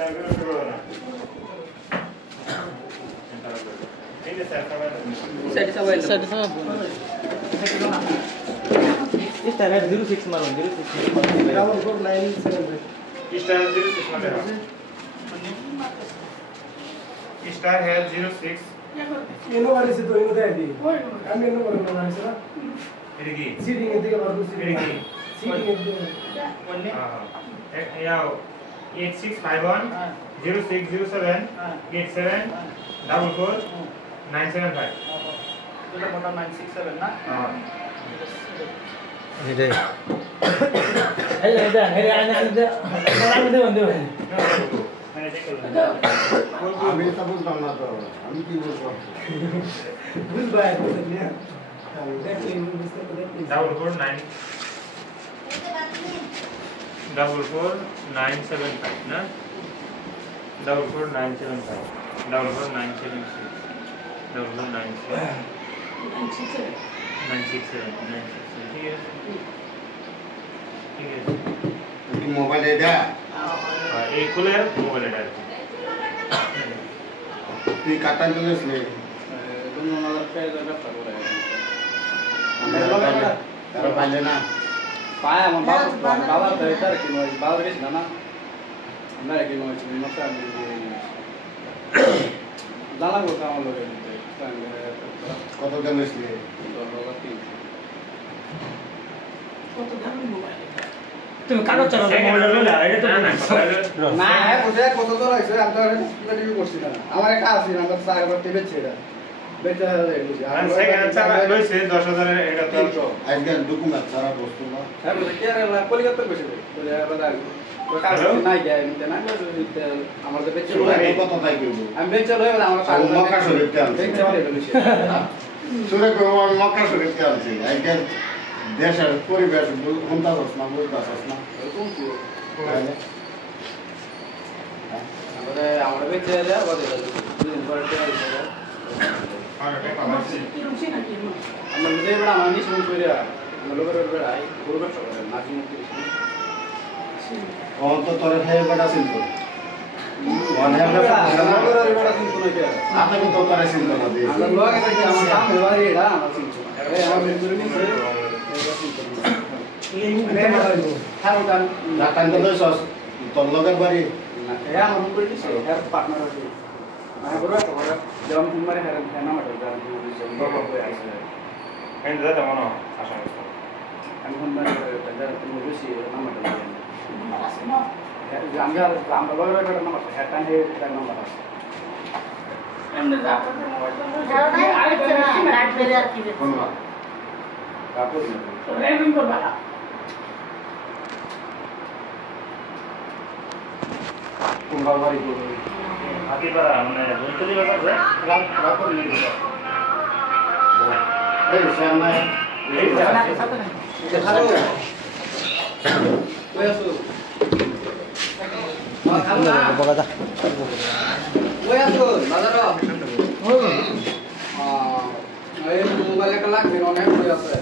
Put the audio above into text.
Star है 06 मारो 06 down 497 star 06 मारो स्टार है 06 इनो वाले से तो इनो दे दी हम इनो वाले वाले से ना इरगी सीटिंग इतने का बार इरगी सीटिंग इतने हां याओ 8651 0607 87 44 975 এটা মোটা 967 না এটা हेलो हेलो बड़ा बंदे मैंने चेक कर लिया আমি তো বুঝলাম না তো আমি কি বলবো बुझ पाया बोलिए देखिए मिस्टर को देखिए 449 44975 ना 44975 44976 44967 967 ठीक है কি মোবাইল এটা हाँ एक कूलर मोबाइल है তুই কাটা দিয়েছিস তুমি ওনাদের পেয়ে যাবে তারপরে তারা পাইলে না পায় আমার বাবা তো এটা কি নয় বাবা গেছিল না আমরা কি নয় তুমি মাত্র আমি জানা কথা আমার লোকে কত দাম নিয়েছিস কত দাম মোবাইল তুমি কাগজ চালাও মোবাইল লইলা এটা তো না বুঝে কত দর হইছে আমি তো টিভি করছি না আমার একটা আছে আমার সাইবার টিভি ছেড়া বেটা হয়ে গেছে আর সেকেন্ড চালা লইছে 10000 এটা তো আজকাল ডকুমেন্ট সারা বস্তু না হ্যাঁ বলে কি আর কলিকাতা বসে বলে বাজার কাগজ নাই যায় নিতে না আমার তো বেচে কত তাই করব আমি বেচে লই বলে আমার কাগজ মক্কা শরীফ তে আনছি বেচে লইছে সুরে কো মক্কা শরীফ তে আনছি আজকাল দেশের পরিবেশ হুমতা না বুঝতাছস না এরকম কি আমারে আমরা বেচে দেয়া বলে দুদিন পরে টেয়ার আর এটা পাচ্ছি আমরা যে বড় আমরা নিশ শুরু করে আমরা লোকের বেড়াই পুরো সকালে নাচি মুক্তি ও তো তোর খাই বড় ছিল তো মনে আমরা হয় বড় চিন্তা নাই কে আপনি তো তোর ছিল না দিয়ে আমরা লোকে থেকে আমার কাম হইবারে এটা আমার চিন্তা এই আমার মেমরি নিছে হারুদান রাতান তো সস তোর লগের বাড়ি ya আমার উপরে দিছে হেয়ার পার্টনার আছে মানে বড় একটা বড় যেমন তোমারে হেয়ার না মাঠে যান বড় হয়ে আইছে এন্ড দাদা মনো আশা করছি আমি কোন মানে যারা তুমি বেশি না মাঠে যান আমরা বড় বড় একটা নাম্বার হেয়ার টান হেয়ার টান নাম্বার আছে এমনি যাবে মোবাইল আরেকটা না রাত বেরে আর কি কোন না তারপর তো রেভিং করবা কোন বাড়ি করবে আগে পারা মানে বলতে বাজার রাত নিয়ে যাবে এই সামনে এই দেখালো কই আছো খালো না বগাদা কই আছো বাজার এই মোবাইলে একটা লাগবে অনেক কই আছে